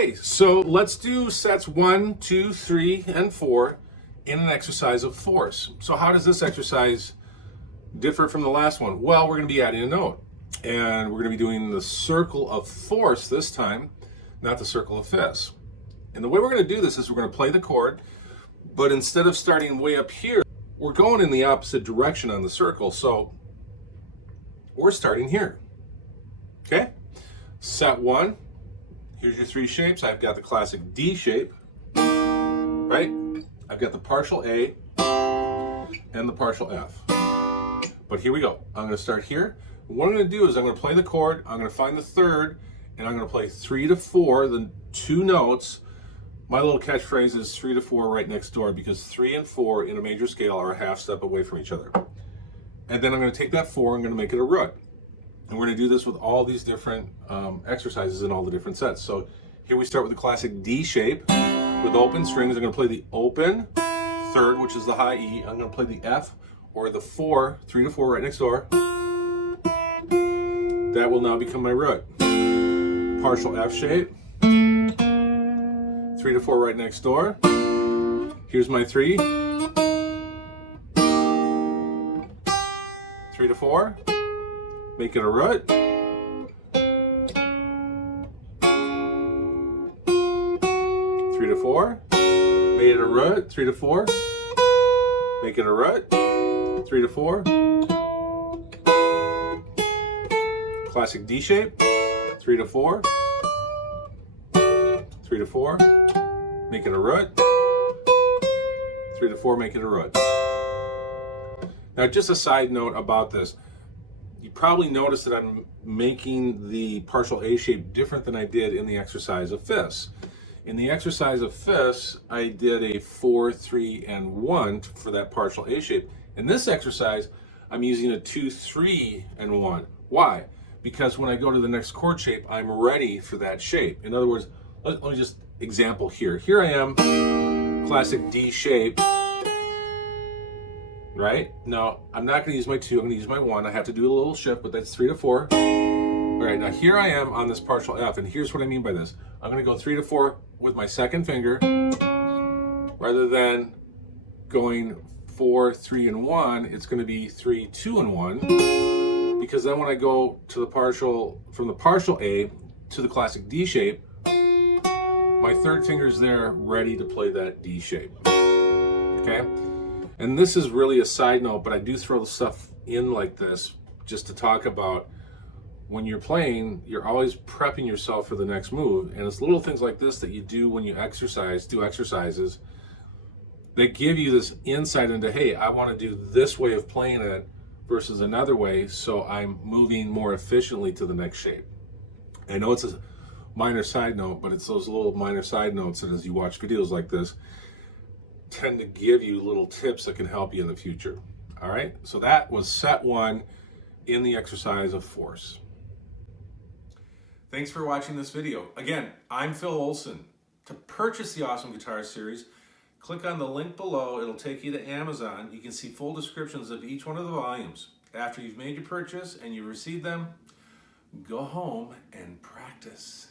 Okay, so let's do sets 1, 2, 3, and 4 in an exercise of force. So how does this exercise differ from the last one? Well, we're going to be adding a note, and we're going to be doing the circle of force this time, not the circle of fifths. And the way we're going to do this is we're going to play the chord, but instead of starting way up here, we're going in the opposite direction on the circle. So we're starting here. Okay? Set 1. Here's your 3 shapes. I've got the classic D shape, right? I've got the partial A and the partial F. But here we go. I'm going to start here. What I'm going to do is I'm going to play the chord, I'm going to find the third, and I'm going to play 3 to 4, the 2 notes. My little catchphrase is 3 to 4 right next door, because 3 and 4 in a major scale are a half step away from each other. And then I'm going to take that 4, I'm going to make it a root. And we're going to do this with all these different exercises in all the different sets. So here we start with the classic D shape with open strings. I'm going to play the open third, which is the high E. I'm going to play the F or the 4, 3 to 4 right next door. That will now become my root. Partial F shape. 3 to 4 right next door. Here's my 3. 3 to 4. Make it a root. 3 to 4. Made it a root. 3 to 4. Make it a root. 3 to 4. Classic D shape. 3 to 4. 3 to 4. Make it a root. 3 to 4. Make it a root. Now, just a side note about this. You probably noticed that I'm making the partial A shape different than I did in the exercise of fifths. In the exercise of fifths, I did a 4, 3, and 1 for that partial A shape. In this exercise, I'm using a 2, 3, and 1. Why? Because when I go to the next chord shape, I'm ready for that shape. In other words, let me just example here. Here I am, classic D shape. Right? Now, I'm not going to use my 2, I'm going to use my 1. I have to do a little shift, but that's 3 to 4. All right, now here I am on this partial F, and here's what I mean by this. I'm going to go 3 to 4 with my second finger, rather than going 4, 3, and 1, it's going to be 3, 2, and 1, because then when I go to the partial, from the partial A to the classic D shape, my third finger is there ready to play that D shape. Okay? And this is really a side note, but I do throw the stuff in like this just to talk about when you're playing, you're always prepping yourself for the next move. And it's little things like this that you do when you do exercises that give you this insight into, hey, I want to do this way of playing it versus another way, so I'm moving more efficiently to the next shape. I know it's a minor side note, but it's those little minor side notes that as you watch videos like this, tend to give you little tips that can help you in the future. All right, so that was set 1 in the exercise of force. Thanks for watching this video. Again, I'm Phil Olson. To purchase the Awesome Guitar Series, click on the link below. It'll take you to Amazon. You can see full descriptions of each one of the volumes. After you've made your purchase and you receive them, go home and practice.